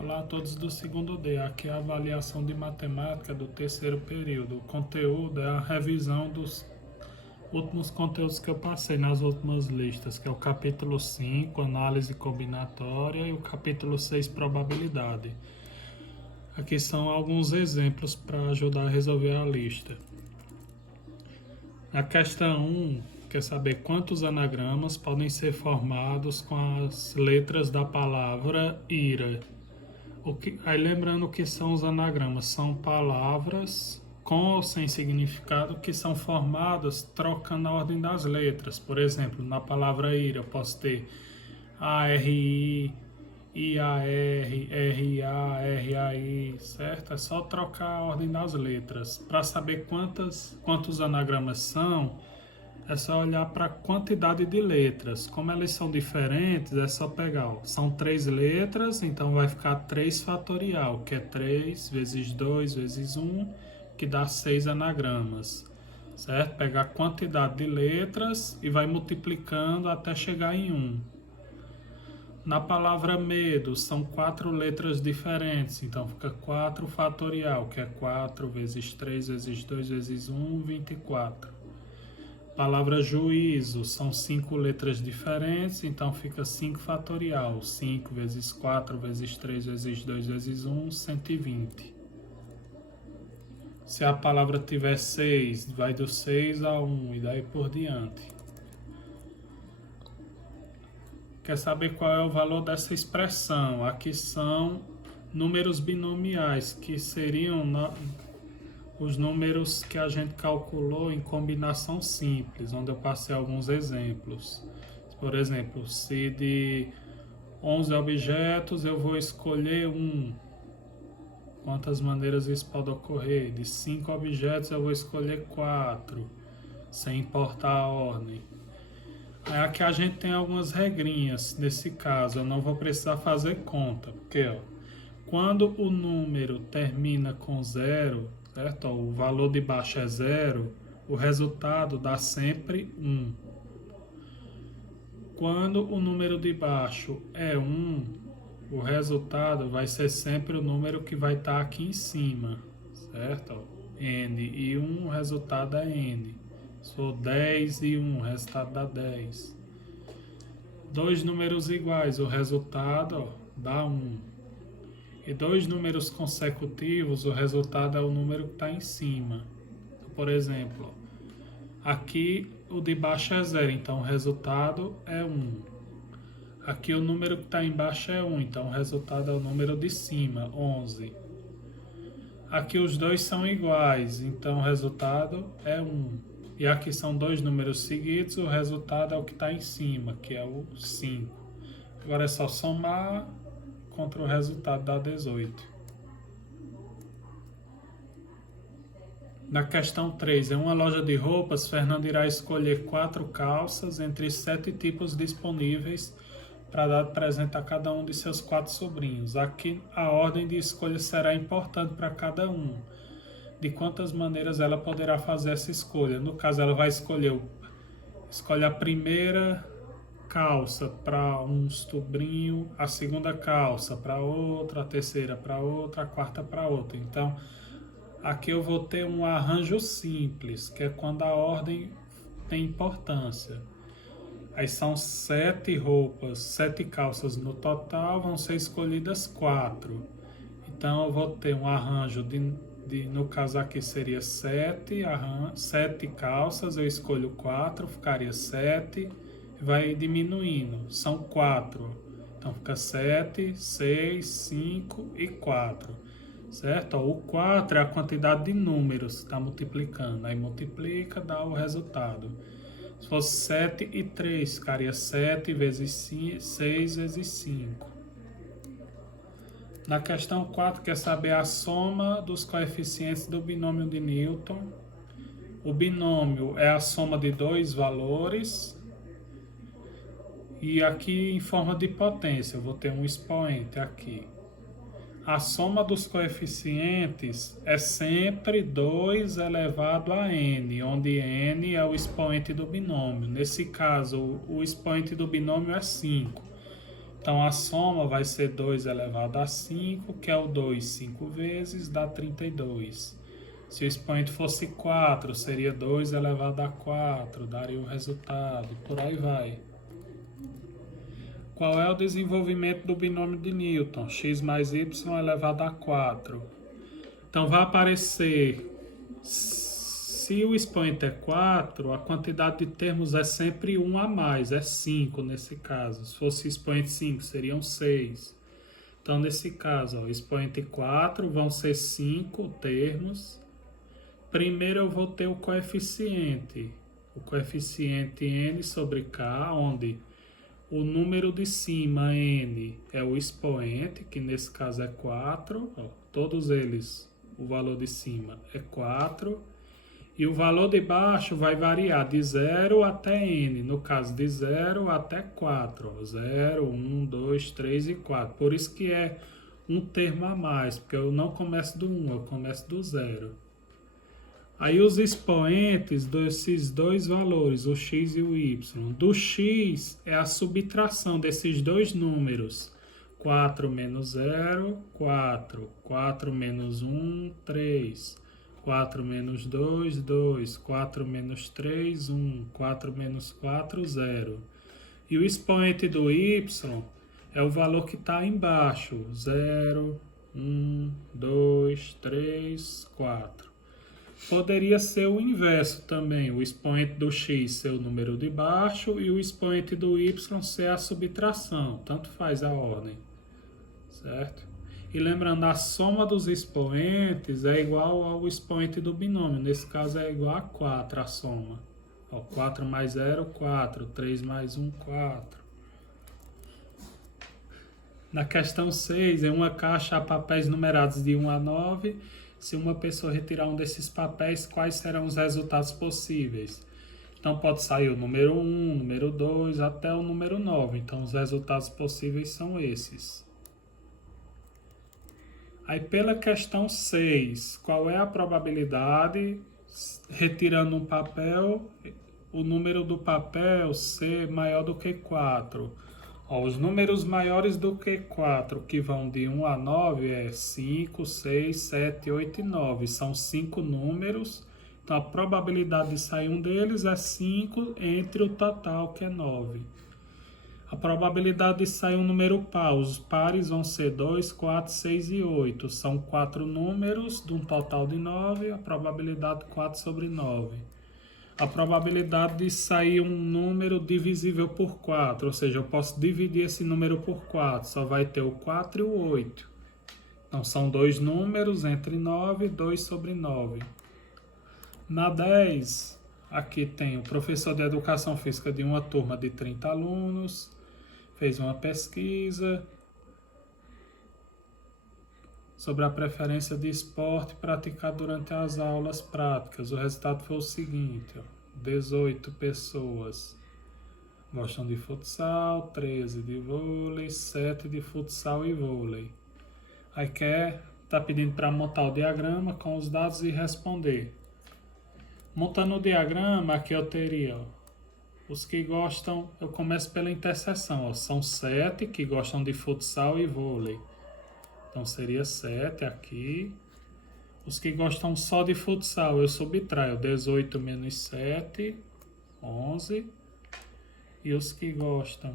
Olá a todos do segundo D. Aqui é a avaliação de matemática do terceiro período. O conteúdo é a revisão dos últimos conteúdos que eu passei nas últimas listas, que é o capítulo 5, análise combinatória, e o capítulo 6, probabilidade. Aqui são alguns exemplos para ajudar a resolver a lista. A questão 1 quer saber quantos anagramas podem ser formados com as letras da palavra ira. Aí lembrando o que são os anagramas, são palavras com ou sem significado que são formadas trocando a ordem das letras. Por exemplo, na palavra ira eu posso ter ARI, IAR, RA, RAI, certo? É só trocar a ordem das letras. Para saber quantos anagramas são, é só olhar para a quantidade de letras. Como elas são diferentes, é só pegar. São 3 letras, então vai ficar 3 fatorial, que é 3 vezes 2 vezes 1, que dá 6 anagramas. Certo? Pegar a quantidade de letras e vai multiplicando até chegar em 1. Na palavra medo, são 4 letras diferentes, então fica 4 fatorial, que é 4 vezes 3 vezes 2 vezes 1, 24. Palavra juízo, são 5 letras diferentes, então fica 5 fatorial. 5 vezes 4 vezes 3 vezes 2 vezes 1, 120. Se a palavra tiver 6, vai do 6 a 1 e daí por diante. Quer saber qual é o valor dessa expressão? Aqui são números binomiais, que seriam os números que a gente calculou em combinação simples, onde eu passei alguns exemplos. Por exemplo, se de 11 objetos eu vou escolher um, quantas maneiras isso pode ocorrer? De 5 objetos eu vou escolher 4, sem importar a ordem. Aqui a gente tem algumas regrinhas, nesse caso eu não vou precisar fazer conta, porque quando o número termina com 0, certo? O valor de baixo é 0, o resultado dá sempre 1. Quando o número de baixo é 1, o resultado vai ser sempre o número que vai estar aqui em cima, certo? N e 1, o resultado é N. Se for 10 e 1, o resultado dá 10. Dois números iguais, o resultado dá 1. E 2 números consecutivos, o resultado é o número que está em cima. Por exemplo, aqui o de baixo é 0, então o resultado é 1. Aqui o número que está embaixo é 1, então o resultado é o número de cima, 11. Aqui os dois são iguais, então o resultado é 1. E aqui são 2 números seguidos, o resultado é o que está em cima, que é o 5. Agora é só somar contra o resultado dá 18. Na questão 3, em uma loja de roupas, Fernando irá escolher 4 calças entre 7 tipos disponíveis para dar presente a cada um de seus 4 sobrinhos. Aqui a ordem de escolha será importante para cada um. De quantas maneiras ela poderá fazer essa escolha? No caso, ela vai escolhe a primeira calça para um sobrinho, a segunda calça para outra, a terceira para outra, a quarta para outra. Então, aqui eu vou ter um arranjo simples, que é quando a ordem tem importância. Aí são 7 roupas, 7 calças no total, vão ser escolhidas 4. Então, eu vou ter um arranjo no caso aqui seria 7 calças, eu escolho 4, ficaria 7. Vai diminuindo, são 4, então fica 7, 6, 5 e 4, certo? O 4 é a quantidade de números que está multiplicando, aí multiplica, dá o resultado. Se fosse 7 e 3, ficaria 7 vezes 6 vezes 5. Na questão 4, quer saber a soma dos coeficientes do binômio de Newton. O binômio é a soma de 2 valores. E aqui em forma de potência, eu vou ter um expoente aqui. A soma dos coeficientes é sempre 2 elevado a n, onde n é o expoente do binômio. Nesse caso, o expoente do binômio é 5. Então, a soma vai ser 2 elevado a 5, que é o 2 5 vezes, dá 32. Se o expoente fosse 4, seria 2 elevado a 4, daria o resultado, por aí vai. Qual é o desenvolvimento do binômio de Newton? X mais y elevado a 4. Então, vai aparecer, se o expoente é 4, a quantidade de termos é sempre 1 a mais, é 5 nesse caso. Se fosse expoente 5, seriam 6. Então, nesse caso, ó, expoente 4 vão ser 5 termos. Primeiro eu vou ter o coeficiente n sobre k, onde o número de cima, n, é o expoente, que nesse caso é 4. Ó, todos eles, o valor de cima é 4. E o valor de baixo vai variar de 0 até n. No caso, de 0 até 4. Ó, 0, 1, 2, 3 e 4. Por isso que é um termo a mais, porque eu não começo do 1, eu começo do 0. Aí os expoentes desses dois valores, o x e o y. Do x é a subtração desses dois números. 4 menos 0, 4. 4 menos 1, 3. 4 menos 2, 2. 4 menos 3, 1. 4 menos 4, 0. E o expoente do y é o valor que está embaixo. 0, 1, 2, 3, 4. Poderia ser o inverso também, o expoente do x ser o número de baixo e o expoente do y ser a subtração, tanto faz a ordem, certo? E lembrando, a soma dos expoentes é igual ao expoente do binômio, nesse caso é igual a 4 a soma. Ó, 4 mais 0, 4, 3 mais 1, 4. Na questão 6, em uma caixa há papéis numerados de 1 a 9. Se uma pessoa retirar um desses papéis, quais serão os resultados possíveis? Então, pode sair o número 1, o número 2, até o número 9. Então, os resultados possíveis são esses. Aí, pela questão 6, qual é a probabilidade, retirando um papel, o número do papel ser maior do que 4? Ó, os números maiores do que 4, que vão de 1 a 9, é 5, 6, 7, 8 e 9. São 5 números, então a probabilidade de sair um deles é 5 entre o total, que é 9. A probabilidade de sair um número par, os pares vão ser 2, 4, 6 e 8. São 4 números de um total de 9, a probabilidade 4 sobre 9. A probabilidade de sair um número divisível por 4, ou seja, eu posso dividir esse número por 4, só vai ter o 4 e o 8. Então, são dois números entre 9, 2 sobre 9. Na 10, aqui tem o professor de Educação Física de uma turma de 30 alunos, fez uma pesquisa sobre a preferência de esporte praticado durante as aulas práticas. O resultado foi o seguinte, ó, 18 pessoas gostam de futsal, 13 de vôlei, 7 de futsal e vôlei. Aí tá pedindo para montar o diagrama com os dados e responder. Montando o diagrama, aqui eu teria, ó, os que gostam, eu começo pela interseção, ó, são 7 que gostam de futsal e vôlei. Então, seria 7 aqui. Os que gostam só de futsal, eu subtraio 18 menos 7, 11. E os que gostam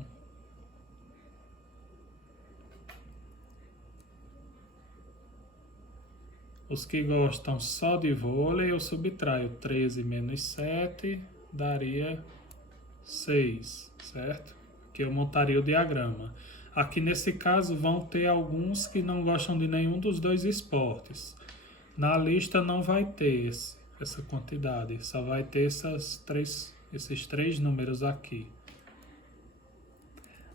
só de vôlei, eu subtraio 13 menos 7, daria 6, certo? Aqui eu montaria o diagrama. Aqui nesse caso vão ter alguns que não gostam de nenhum dos dois esportes. Na lista não vai ter essa quantidade, só vai ter esses três números aqui.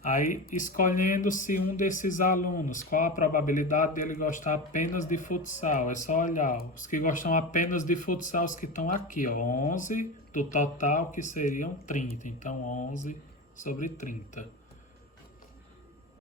Aí, escolhendo-se um desses alunos, qual a probabilidade dele gostar apenas de futsal? É só olhar, os que gostam apenas de futsal, os que estão aqui, ó, 11 do total, que seriam 30. Então, 11 sobre 30.